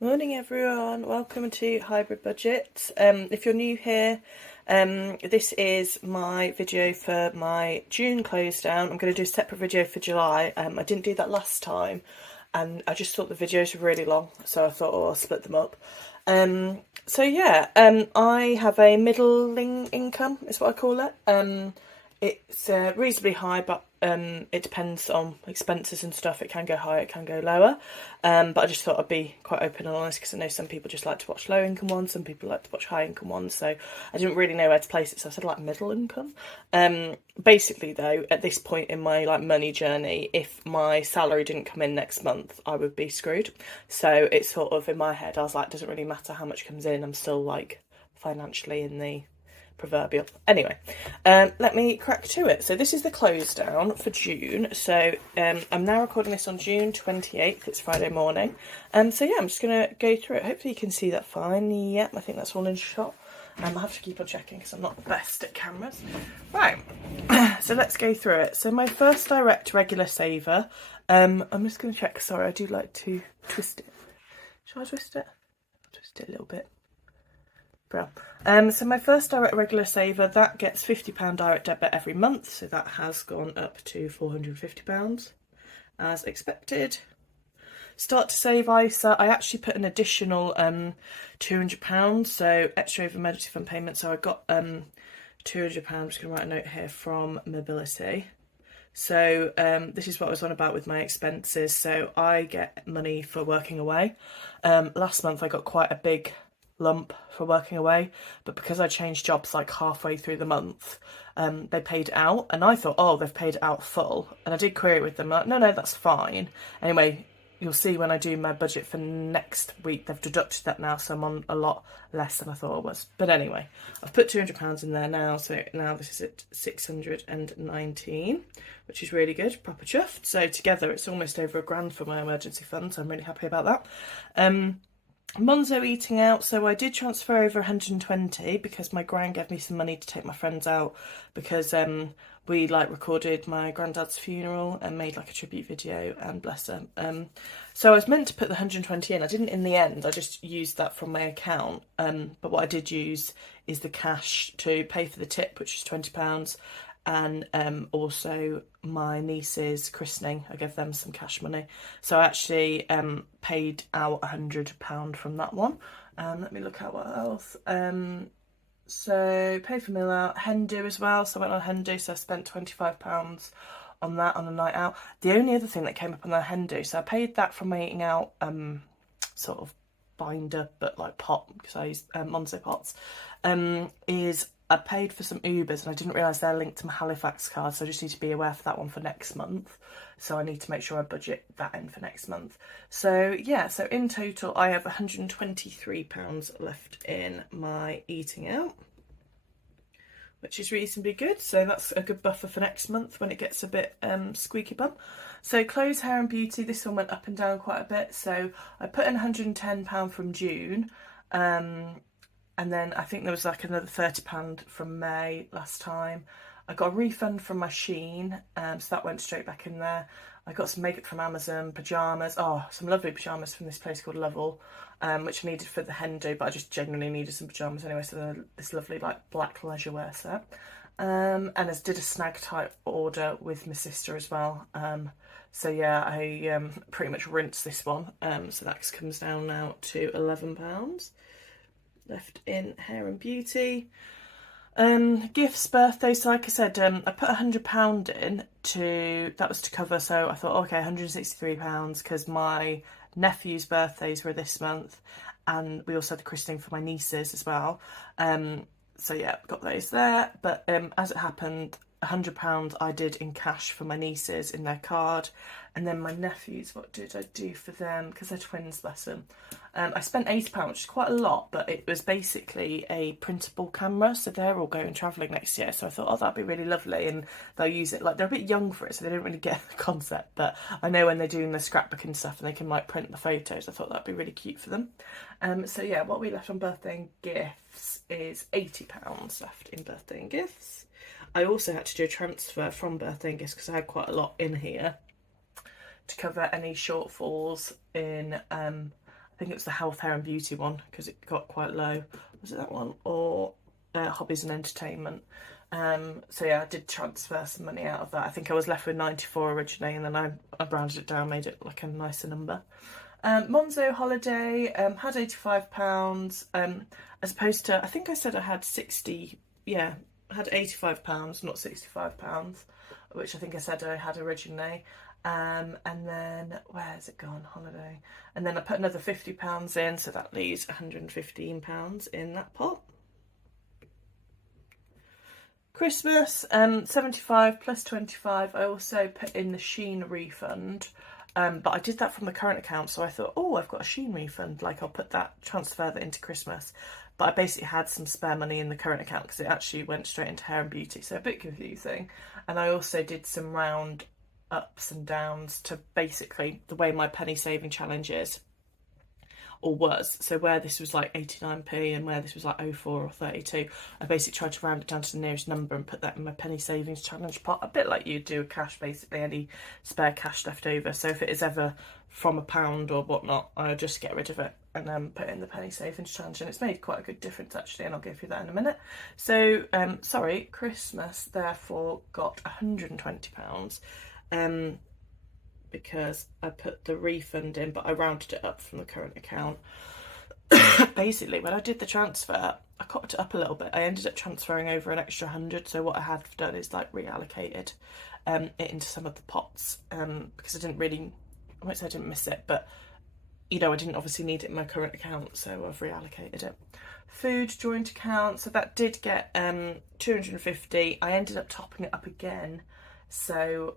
Morning everyone, welcome to Hybrid Budget. If you're new here, this is my video for my June Closedown. I'm going to do a separate video for July. I didn't do that last time and I just thought the videos were really long, so I thought, oh, I'll split them up. I have a middling income, is what I call it. It's reasonably high, but it depends on expenses and stuff. It can go higher, it can go lower. But I just thought I'd be quite open and honest, because I know some people just like to watch low income ones, some people like to watch high income ones. So I didn't really know where to place it, so I said like middle income. Basically though, at this point in my money journey, if my salary didn't come in next month, I would be screwed. So it's sort of in my head, I was like, doesn't really matter how much comes in, I'm still financially in the proverbial. Anyway, let me crack to it. So this is the close down for June. So I'm now recording this on June 28th. It's Friday morning. I'm just going to go through it. Hopefully you can see that fine. Yep, I think that's all in shot. I have to keep on checking because I'm not the best at cameras. Right, so let's go through it. So my first direct regular saver, I'm just going to check. Sorry, I do like to twist it. Shall I twist it? I'll twist it a little bit. So my first direct regular saver, that gets £50 direct debit every month, so that has gone up to £450 as expected. Start to save ISA, I actually put an additional £200, so extra over emergency fund payment, so I got £200. I'm just going to write a note here from Mobility. So this is what I was on about with my expenses. So I get money for working away. Last month I got quite a big lump for working away, but because I changed jobs halfway through the month, they paid it out, and I thought, oh, they've paid it out full, and I did query with them, like, no, that's fine. Anyway, you'll see when I do my budget for next week, they've deducted that now, so I'm on a lot less than I thought I was. But anyway, I've put £200 in there now, so now this is at 619, which is really good, proper chuffed. So together it's almost over £1,000 for my emergency fund, so I'm really happy about that. Monzo eating out, so I did transfer over 120 because my gran gave me some money to take my friends out, because we recorded my granddad's funeral and made a tribute video, and bless her. So I was meant to put the 120 in. I didn't in the end, I just used that from my account, but what I did use is the cash to pay for the tip, which is £20, and also my niece's christening. I gave them some cash money, so I actually paid out £100 from that one. Let me look at what else. So paid for meal out, hen do as well, so I went on hen do, so I spent £25 on that on a night out. The only other thing that came up on the hen do, so I paid that from my eating out sort of binder, but pot, because I use Monzo pots, is I paid for some Ubers, and I didn't realise they're linked to my Halifax card, so I just need to be aware for that one for next month. So I need to make sure I budget that in for next month. So yeah, so in total I have £123 left in my eating out, which is reasonably good. So that's a good buffer for next month when it gets a bit squeaky bum. So clothes, hair and beauty, this one went up and down quite a bit. So I put in £110 from June, and then I think there was another £30 from May last time. I got a refund from my Shein, so that went straight back in there. I got some makeup from Amazon, pyjamas, some lovely pyjamas from this place called Level, which I needed for the hen do, but I just genuinely needed some pyjamas anyway, so this lovely black leisure wear set. And I did a snag type order with my sister as well. So yeah, I pretty much rinsed this one, so that comes down now to £11 left in hair and beauty. Gifts, birthdays, so like I said, I put £100 in that was to cover, so I thought, okay, £163, because my nephew's birthdays were this month, and we also had the christening for my nieces as well. So yeah, got those there, but as it happened, £100 I did in cash for my nieces in their card, and then my nephews, what did I do for them, because they're twins, bless them. I spent £80, which is quite a lot, but it was basically a printable camera, so they're all going travelling next year, so I thought, oh, that'd be really lovely, and they'll use it, they're a bit young for it, so they don't really get the concept, but I know when they're doing the scrapbook and stuff, and they can print the photos, I thought that'd be really cute for them. So yeah, what we left on birthday and gifts is £80 left in birthday and gifts. I also had to do a transfer from birthday and gifts because I had quite a lot in here. to cover any shortfalls in, I think it was the health, hair and beauty one, because it got quite low. Was it that one? Or hobbies and entertainment. So yeah, I did transfer some money out of that. I think I was left with 94 originally, and then I rounded it down, made it like a nicer number. Monzo holiday, had £85, as opposed to, I think I said I had 60, yeah, I had £85, not £65, which I think I said I had originally. And then, where has it gone, holiday? And then I put another £50 in, so that leaves £115 in that pot. Christmas, 75 plus 25. I also put in the Shein refund, but I did that from the current account, so I thought, oh, I've got a Shein refund, like I'll put that, transfer that into Christmas. But I basically had some spare money in the current account because it actually went straight into hair and beauty, so a bit confusing. And I also did some round ups and downs to basically the way my penny saving challenge is, or was. So where this was like 89p and where this was like 04 or 32, I basically tried to round it down to the nearest number and put that in my penny savings challenge pot, a bit like you do with cash, basically, any spare cash left over. So if it is ever from £1 or whatnot, I'll just get rid of it and put it in the penny savings challenge, and it's made quite a good difference actually, and I'll go through that in a minute. So sorry, Christmas therefore got £120, because I put the refund in, but I rounded it up from the current account. Basically, when I did the transfer, I cocked it up a little bit. I ended up transferring over an extra 100. So what I had done is like reallocated it into some of the pots, because I didn't really, I won't say I didn't miss it, but you know, I didn't obviously need it in my current account, so I've reallocated it. Food joint account, so that did get 250. I ended up topping it up again, so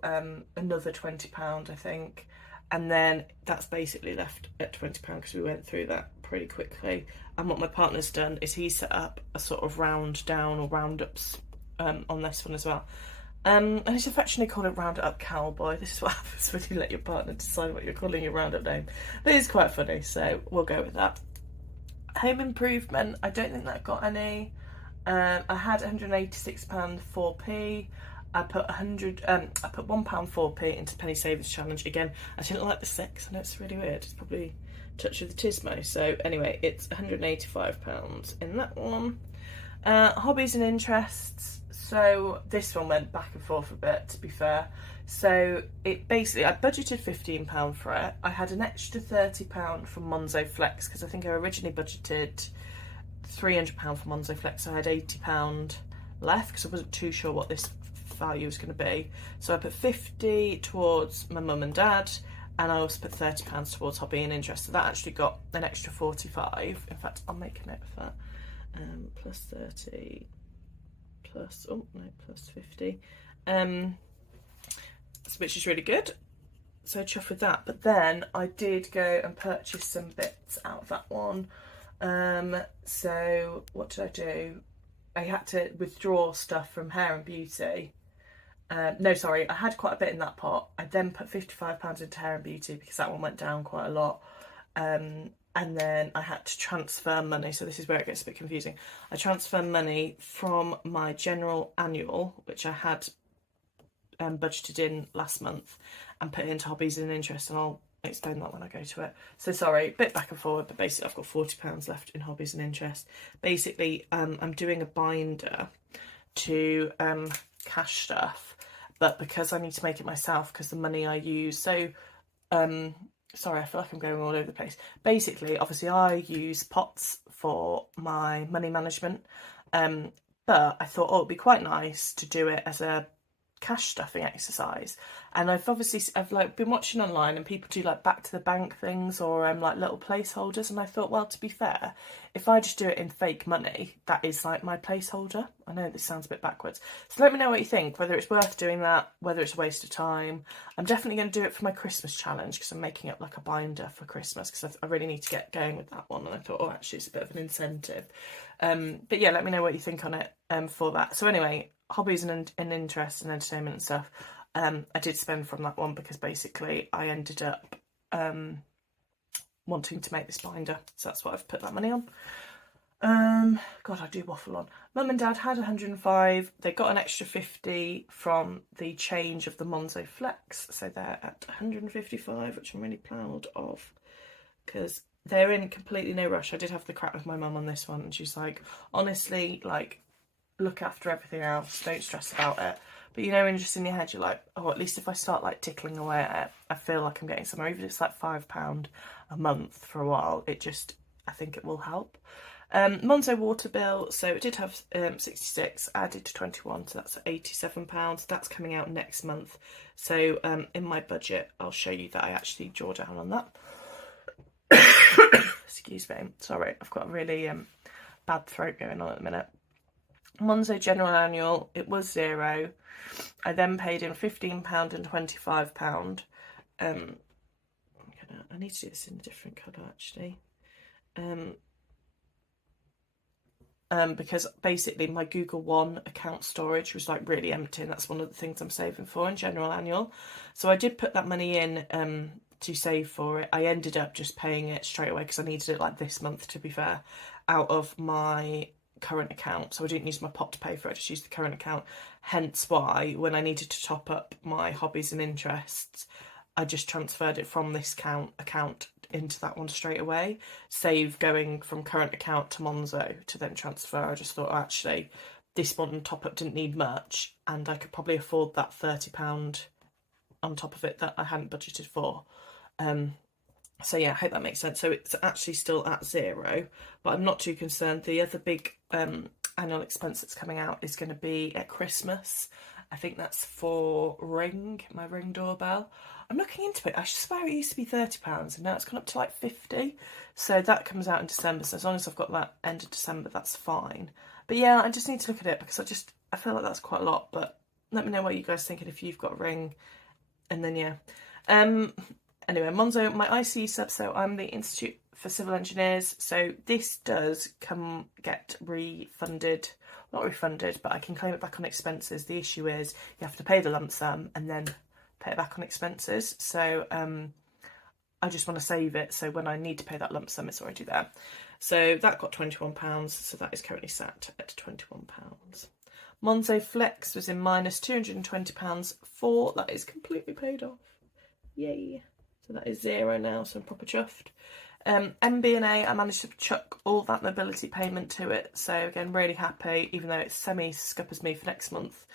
another £20 I think, and then that's basically left at £20 because we went through that pretty quickly. And what my partner's done is he set up a sort of round down or round ups on this one as well, and he's affectionately called it round up cowboy. This is what happens when you let your partner decide what you're calling your round up name. But it's quite funny, so we'll go with that. Home improvement, I don't think that got any. I had £186 4p. I put £1 4p into penny savings challenge again. I didn't like the 6. I know it's really weird. It's probably a touch of the Tismo. So anyway, it's £185 in that one. Hobbies and interests. So this one went back and forth a bit, to be fair. So it basically, I budgeted £15 for it. I had an extra £30 from Monzo Flex because I think I originally budgeted £300 for Monzo Flex. So I had £80 left because I wasn't too sure what this value was going to be. So I put 50 towards my mum and dad, and I also put £30 towards hobby and interest. So that actually got an extra 45. In fact, I'll make a note of that. Plus 30 plus, oh no, plus 50, which is really good. So chuffed with that. But then I did go and purchase some bits out of that one. So what did I do? I had to withdraw stuff from hair and beauty. No, sorry, I had quite a bit in that pot. I then put £55 into hair and beauty because that one went down quite a lot. And then I had to transfer money. So this is where it gets a bit confusing. I transfer money from my general annual, which I had budgeted in last month, and put it into hobbies and interest, and I'll explain that when I go to it. So sorry, a bit back and forward, but basically I've got £40 left in hobbies and interest. Basically, I'm doing a binder to cash stuff, but because I need to make it myself, because the money I use, so sorry, I feel like I'm going all over the place. Basically, obviously I use pots for my money management, but I thought, oh, it'd be quite nice to do it as a cash stuffing exercise. And I've like been watching online, and people do like back to the bank things, or like little placeholders, and I thought, well, to be fair, if I just do it in fake money, that is like my placeholder. I know this sounds a bit backwards, so let me know what you think, whether it's worth doing that, whether it's a waste of time. I'm definitely going to do it for my Christmas challenge because I'm making up like a binder for Christmas, because I really need to get going with that one, and I thought, oh, actually it's a bit of an incentive. But yeah, let me know what you think on it for that. So anyway, hobbies and interest and entertainment and stuff, I did spend from that one because basically I ended up wanting to make this binder, so that's what I've put that money on. God, I do waffle on. Mum and Dad had 105. They got an extra 50 from the change of the Monzo Flex, so they're at 155, which I'm really proud of, because they're in completely no rush. I did have the crack with my mum on this one, and she's like, honestly, like, look after everything else, don't stress about it. But you know, when you're just in your head, you're like, oh, at least if I start like tickling away at it, I feel like I'm getting somewhere. Even if it's like £5 a month for a while, I think it will help. Monzo water bill, so it did have 66 added to 21, so that's £87. That's coming out next month. So in my budget, I'll show you that I actually draw down on that. Excuse me, sorry, I've got a really bad throat going on at the minute. Monzo general annual, it was £0. I then paid in £15 and £25. I need to do this in a different colour actually. Because basically my Google One account storage was like really empty, and that's one of the things I'm saving for in general annual. So I did put that money in to save for it. I ended up just paying it straight away because I needed it like this month, to be fair, out of my current account. So I didn't use my pot to pay for it, I just used the current account. Hence why when I needed to top up my hobbies and interests, I just transferred it from this account into that one straight away. Save going from current account to Monzo to then transfer. I just thought, actually, this one top up didn't need much, and I could probably afford that £30 on top of it that I hadn't budgeted for. So yeah, I hope that makes sense. So it's actually still at £0, but I'm not too concerned. The other big annual expense that's coming out is going to be at Christmas. I think that's for my Ring doorbell. I'm looking into it. I swear it used to be £30 and now it's gone up to like 50. So that comes out in December. So as long as I've got that end of December, that's fine. But yeah, I just need to look at it because I feel like that's quite a lot. But let me know what you guys think and if you've got a Ring. And then yeah. Anyway, Monzo, my ICE sub, so I'm the Institute for Civil Engineers, so this does get refunded, not refunded, but I can claim it back on expenses. The issue is you have to pay the lump sum and then pay it back on expenses, so I just want to save it, so when I need to pay that lump sum, it's already there. So that got £21, so that is currently sat at £21. Monzo Flex was in minus £220 for, that is completely paid off. Yay. So that is £0 now, so I'm proper chuffed. MB&A, I managed to chuck all that mobility payment to it. So again, really happy, even though it scuppers me for next month.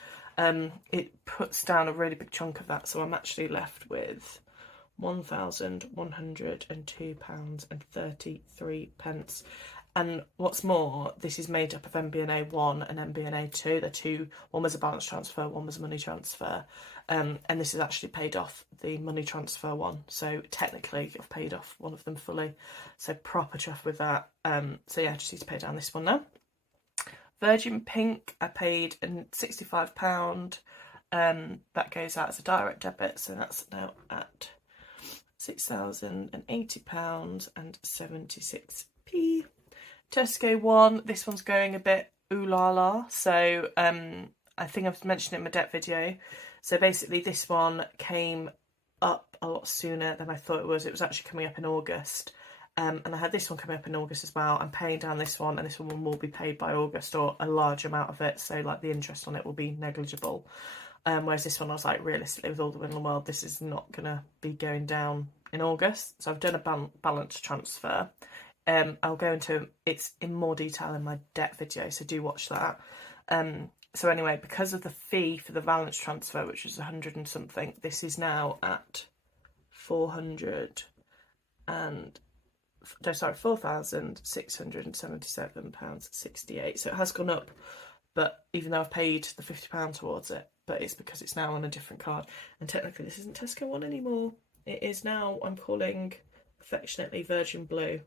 It puts down a really big chunk of that. So I'm actually left with £1,102.33. And what's more, this is made up of MB&A 1 and MB&A 2. They're two, one was a balance transfer, one was a money transfer. And this is actually paid off the money transfer one. So technically I've paid off one of them fully. So proper chuff with that. So yeah, I just need to pay down this one now. Virgin Pink, I paid £65. That goes out as a direct debit. So that's now at £6,080.76. Tesco one, this one's going a bit ooh la la. So I think I've mentioned it in my debt video. So basically this one came up a lot sooner than I thought it was. It was actually coming up in August. And I had this one coming up in August as well. I'm paying down this one, and this one will be paid by August, or a large amount of it. So like the interest on it will be negligible. Whereas this one, I was like, realistically, with all the wind in the world, this is not going to be going down in August. So I've done a balance transfer. I'll go into it's in more detail in my debt video, so do watch that. So anyway, because of the fee for the balance transfer, which was 100 and something, this is now at £4,677.68. So it has gone up, but even though I've paid the £50 towards it, but it's because it's now on a different card. And technically this isn't Tesco one anymore. It is now, I'm calling affectionately Virgin Blue.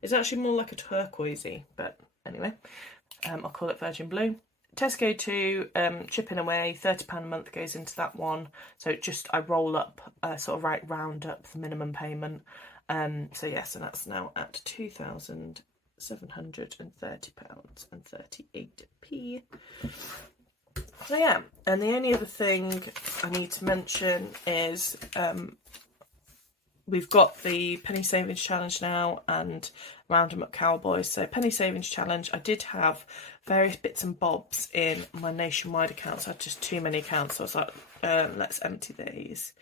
It's actually more like a turquoisey, but anyway, I'll call it Virgin Blue. Tesco 2, chipping away, £30 a month goes into that one. So I roll up, sort of round up the minimum payment. So yes, and that's now at £2,730.38p. So yeah, and the only other thing I need to mention is we've got the Penny Savings Challenge now and Round 'em Up Cowboys. So Penny Savings Challenge, I did have various bits and bobs in my Nationwide account, so I had just too many accounts, so I was like, let's empty these.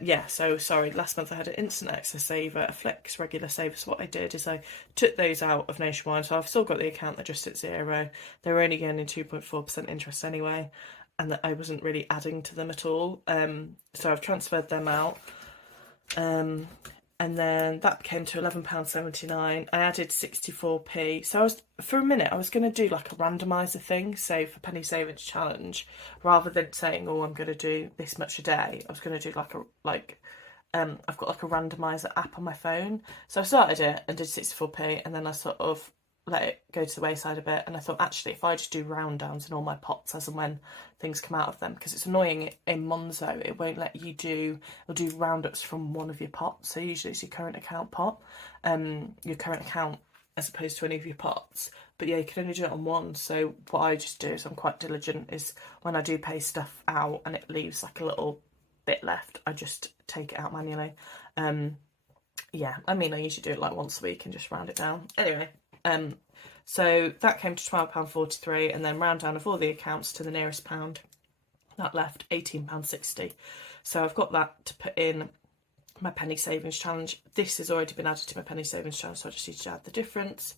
Yeah, so sorry, last month I had an instant access saver, a flex regular saver. So what I did is I took those out of Nationwide, so I've still got the account, they're just at 0. They were only getting 2.4% interest anyway, and that I wasn't really adding to them at all. So I've transferred them out. And then that came to £11.79. I added 64p. So I was, for a minute, I was going to do like a randomiser thing. So for Penny Savings Challenge, rather than saying, oh, I'm going to do this much a day, I was going to do I've got like a randomiser app on my phone. So I started it and did 64p, and then I sort of let it go to the wayside a bit, and I thought, actually, if I just do round downs in all my pots as and when things come out of them, because it's annoying in Monzo, it won't let you it'll do roundups from one of your pots. So usually it's your current account pot, your current account as opposed to any of your pots. But yeah, you can only do it on one. So what I just do is, I'm quite diligent, is when I do pay stuff out and it leaves like a little bit left, I just take it out manually. Yeah, I mean, I usually do it like once a week and just round it down. Anyway, so that came to £12.43, and then round down of all the accounts to the nearest pound, that left £18.60. So I've got that to put in my Penny Savings Challenge. This has already been added to my Penny Savings Challenge, so I just need to add the difference.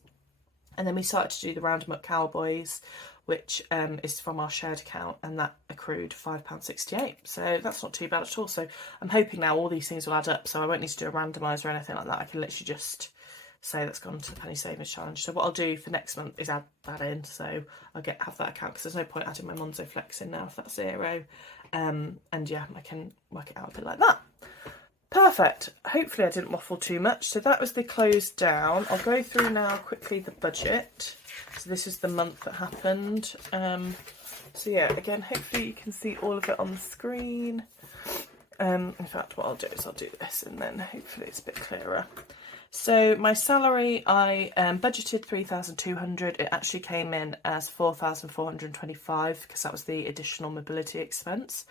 And then we started to do the Round 'em Up Cowboys, which is from our shared account, and that accrued £5.68. So that's not too bad at all. So I'm hoping now all these things will add up, so I won't need to do a randomiser or anything like that. I can literally just say that's gone to the Penny Savings Challenge. So what I'll do for next month is add that in, so I'll have that account, because there's no point adding my Monzo Flex in now if that's 0. And yeah, I can work it out a bit like that. Perfect. Hopefully I didn't waffle too much. So that was the close down. I'll go through now quickly the budget. So this is the month that happened. So yeah, again, hopefully you can see all of it on the screen. In fact, what I'll do is I'll do this, and then hopefully it's a bit clearer. So my salary, I budgeted 3,200. It actually came in as 4,425 because that was the additional mobility expense.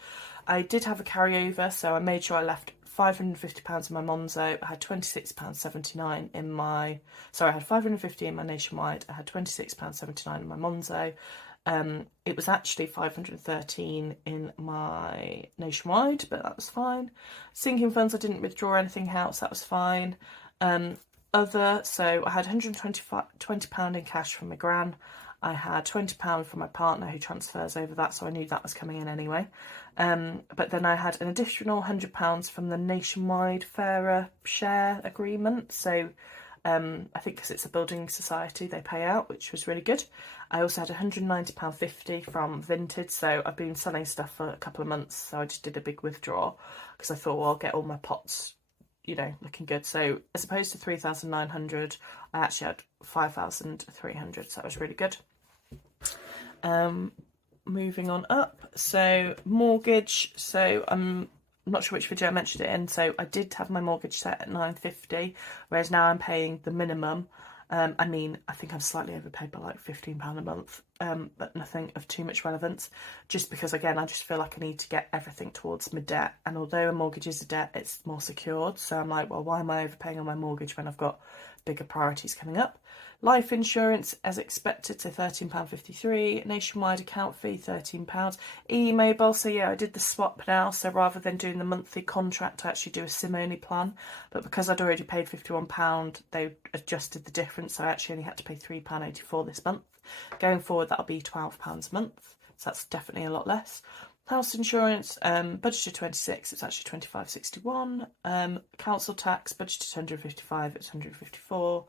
I did have a carryover, so I made sure I left £550 in my Monzo. I had £26.79 in my... Sorry, I had £550 in my Nationwide. I had £26.79 in my Monzo. It was actually £513 in my Nationwide, but that was fine. Sinking funds, I didn't withdraw anything out, so that was fine. So I had £120 in cash from my gran. I had £20 from my partner who transfers over that, so I knew that was coming in anyway. But then I had an additional £100 from the Nationwide Fairer share agreement. So I think because it's a building society, they pay out, which was really good. I also had £190.50 from Vinted. So I've been selling stuff for a couple of months, so I just did a big withdrawal because I thought, well, I'll get all my pots, you know, looking good. So as opposed to 3,900, I actually had 5,300, so that was really good. Moving on up, so mortgage. So I'm not sure which video I mentioned it in. So I did have my mortgage set at £950, whereas now I'm paying the minimum. I mean, I think I'm slightly overpaid by like £15 a month, but nothing of too much relevance, just because, again, I just feel like I need to get everything towards my debt. And although a mortgage is a debt, it's more secured. So I'm like, well, why am I overpaying on my mortgage when I've got bigger priorities coming up? Life insurance, as expected, so £13.53. Nationwide account fee, £13. E-mobile, so yeah, I did the swap now. So rather than doing the monthly contract, I actually do a SIM-only plan. But because I'd already paid £51, they adjusted the difference. So I actually only had to pay £3.84 this month. Going forward, that'll be £12 a month. So that's definitely a lot less. House insurance, budgeted 26, it's actually 25.61. Council tax, budgeted 155, it's 154.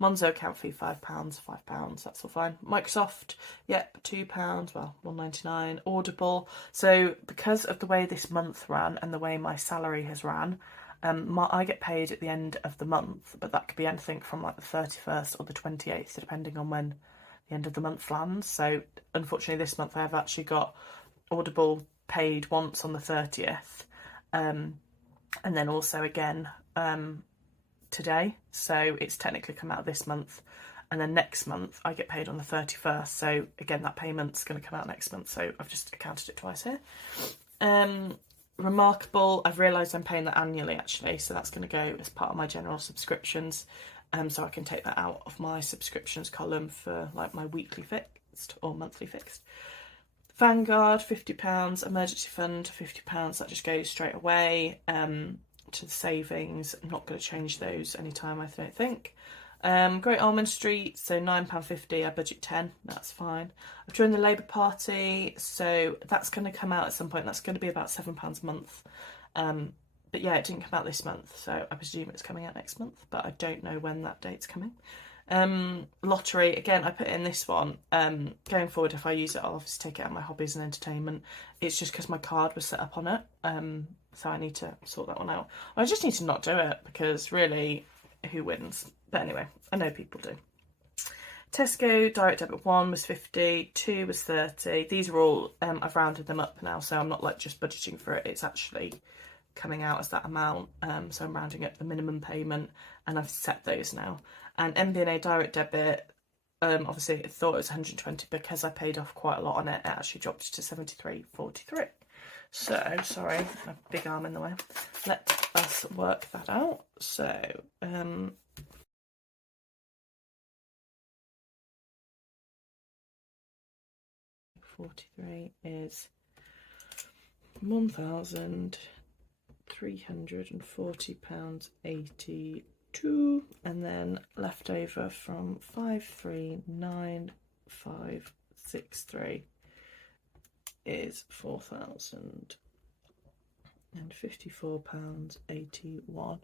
Monzo account fee, £5, £5, that's all fine. Microsoft, yep, £2, well, £1.99. Audible, so because of the way this month ran and the way my salary has ran, I get paid at the end of the month, but that could be anything from like the 31st or the 28th, depending on when the end of the month lands. So unfortunately this month I have actually got Audible paid once on the 30th, and then also again today, so it's technically come out this month, and then next month I get paid on the 31st, so again that payment's going to come out next month, so I've just accounted it twice here. Remarkable, I've realised I'm paying that annually actually, so that's going to go as part of my general subscriptions, so I can take that out of my subscriptions column for like my weekly fixed or monthly fixed. Vanguard, £50, emergency fund, £50, that just goes straight away to the savings. I'm not going to change those anytime, I don't think. Great Ormond Street, so £9.50, I budget 10, that's fine. I've joined the Labour Party, so that's going to come out at some point. That's going to be about £7 a month. But yeah, it didn't come out this month, so I presume it's coming out next month, but I don't know when that date's coming. Lottery, again, I put in this one. Going forward, if I use it, I'll obviously take it out of my hobbies and entertainment. It's just because my card was set up on it, so I need to sort that one out. I just need to not do it, because really, who wins? But anyway, I know people do. Tesco direct debit 1 was 50, 2 was 30. These are all, I've rounded them up now, so I'm not like just budgeting for it. It's actually coming out as that amount. So I'm rounding up the minimum payment, and I've set those now. And MBNA direct debit, obviously I thought it was 120 because I paid off quite a lot on it. It actually dropped to 73.43. So, sorry, a big arm in the way. Let us work that out. So, 43 is £1,340.82, and then left over from 539563 is £4,054.81.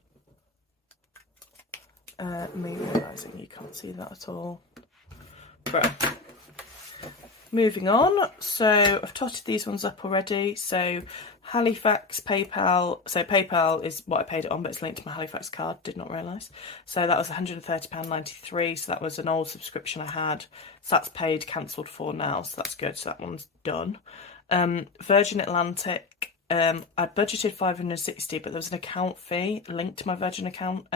Me realising you can't see that at all. Right. Moving on, so I've totted these ones up already. So Halifax, PayPal. So PayPal is what I paid it on, but it's linked to my Halifax card, did not realise. So that was £130.93, so that was an old subscription I had. So that's paid, cancelled for now, so that's good, so that one's done. Virgin Atlantic, I budgeted 560, but there was an account fee linked to my Virgin account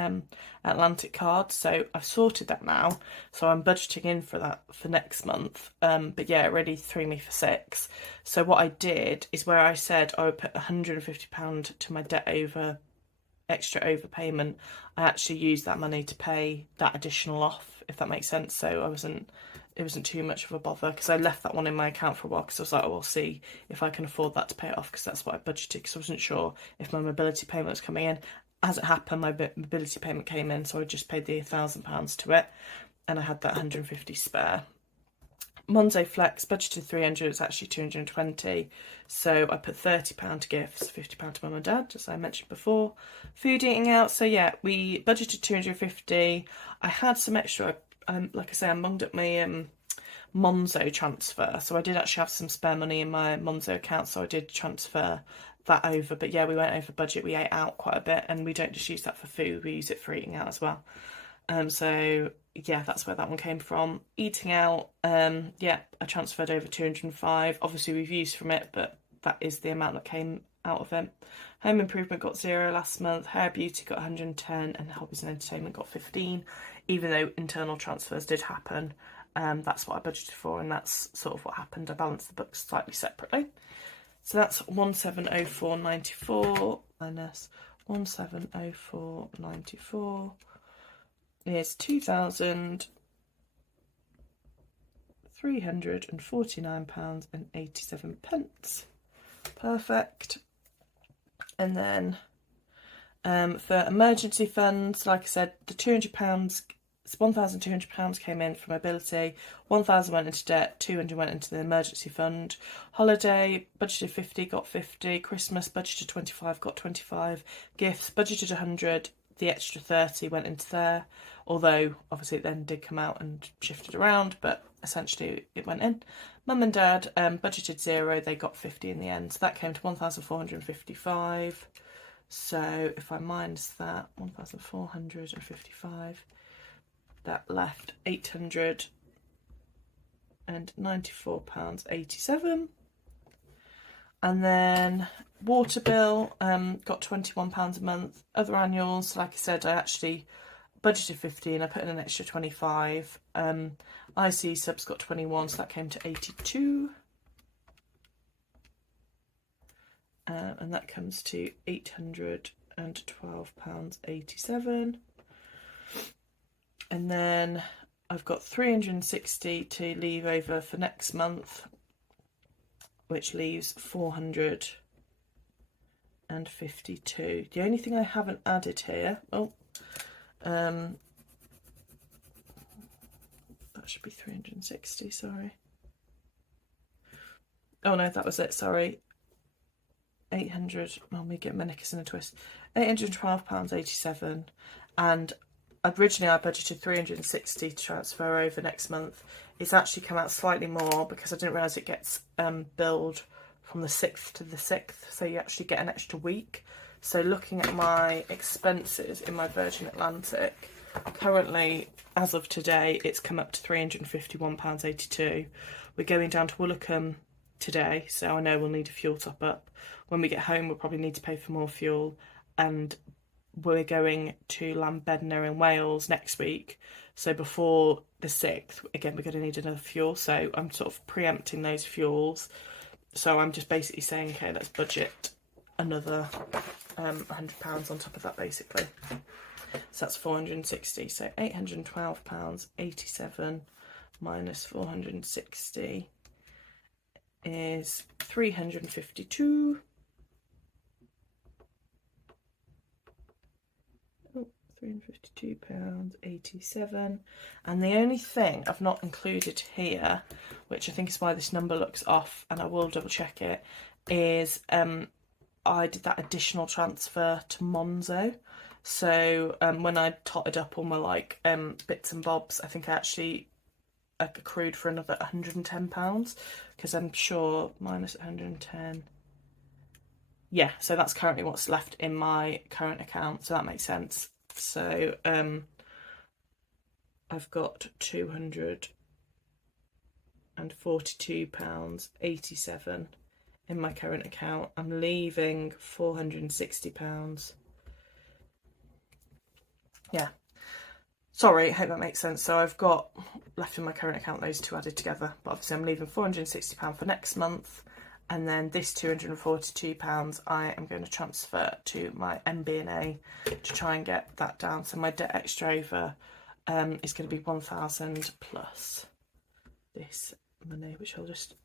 Atlantic card, so I've sorted that now, so I'm budgeting in for that for next month. But yeah, it really threw me for 6. So what I did is, where I said I would put £150 to my debt over extra overpayment, I actually used that money to pay that additional off, if that makes sense. So it wasn't too much of a bother, because I left that one in my account for a while, because I was like, oh, I'll see if I can afford that to pay it off, because that's what I budgeted, because I wasn't sure if my mobility payment was coming in. As it happened, my mobility payment came in, so I just paid the £1,000 to it, and I had that 150 spare. Monzo Flex, budgeted 300, it's actually 220, so I put £30 to gifts, £50 to mum and dad, as I mentioned before. Food eating out, so yeah, we budgeted 250. I had some extra, like I say, I munged up my Monzo transfer, so I did actually have some spare money in my Monzo account, so I did transfer that over. But yeah, we went over budget, we ate out quite a bit, and we don't just use that for food, we use it for eating out as well. So yeah, that's where that one came from. Eating out, yeah, I transferred over 205. Obviously we've used from it, but that is the amount that came out of it. Home improvement got 0 last month, hair beauty got 110, and hobbies and entertainment got 15. Even though internal transfers did happen, that's what I budgeted for, and that's sort of what happened. I balanced the books slightly separately. So that's 1704.94 minus 1704.94 is £2,349.87. Perfect. And then for emergency funds, like I said, the £200, £1,200 came in for mobility, 1,000 went into debt, 200 went into the emergency fund. Holiday, budgeted 50, got 50. Christmas, budgeted 25, got 25. Gifts, budgeted 100, the extra 30 went into there, although obviously it then did come out and shifted around, but essentially it went in. Mum and dad budgeted 0, they got 50 in the end, so that came to 1,455. So if I minus that, 1,455, that left £894.87. And then water bill, got £21 a month. Other annuals, like I said, I actually budgeted 15, I put in an extra 25. IC subs got 21, so that came to 82. and that comes to £812.87. And then I've got 360 to leave over for next month, which leaves 452. The only thing I haven't added here, that should be 360, sorry. Oh no, that was it, sorry. 800, let me get my knickers in a twist. £812.87, and originally I budgeted 360 to transfer over next month. It's actually come out slightly more because I didn't realise it gets billed from the 6th to the 6th, so you actually get an extra week. So looking at my expenses in my Virgin Atlantic, currently, as of today, it's come up to £351.82. We're going down to Woolacombe today, so I know we'll need a fuel top up. When we get home, we'll probably need to pay for more fuel, and we're going to Llanbedna in Wales next week. So before the 6th, again, we're going to need another fuel. So I'm sort of preempting those fuels. So I'm just basically saying, okay, let's budget another £100 on top of that, basically. So that's 460. So £812.87 minus 460 is 352. £352.87. And the only thing I've not included here, which I think is why this number looks off, and I will double check it, is I did that additional transfer to Monzo. So when I totted up all my bits and bobs, I think I actually accrued for another £110, because I'm sure minus 110. Yeah, so that's currently what's left in my current account, so that makes sense. So I've got £242.87 in my current account. I'm leaving £460. Yeah, sorry, I hope that makes sense. So I've got left in my current account those two added together, but obviously I'm leaving £460 for next month, and then this £242 I am going to transfer to my MB&A to try and get that down. So my debt extra over is going to be 1,000 plus this money, which I'll just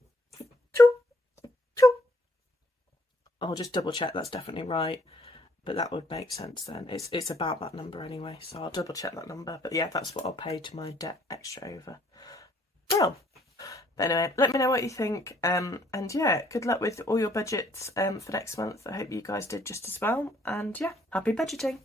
double check that's definitely right, but that would make sense then. It's about that number anyway, so I'll double check that number. But yeah, that's what I'll pay to my debt extra over. Well, but anyway, let me know what you think, and yeah, good luck with all your budgets for next month. I hope you guys did just as well, and yeah, happy budgeting.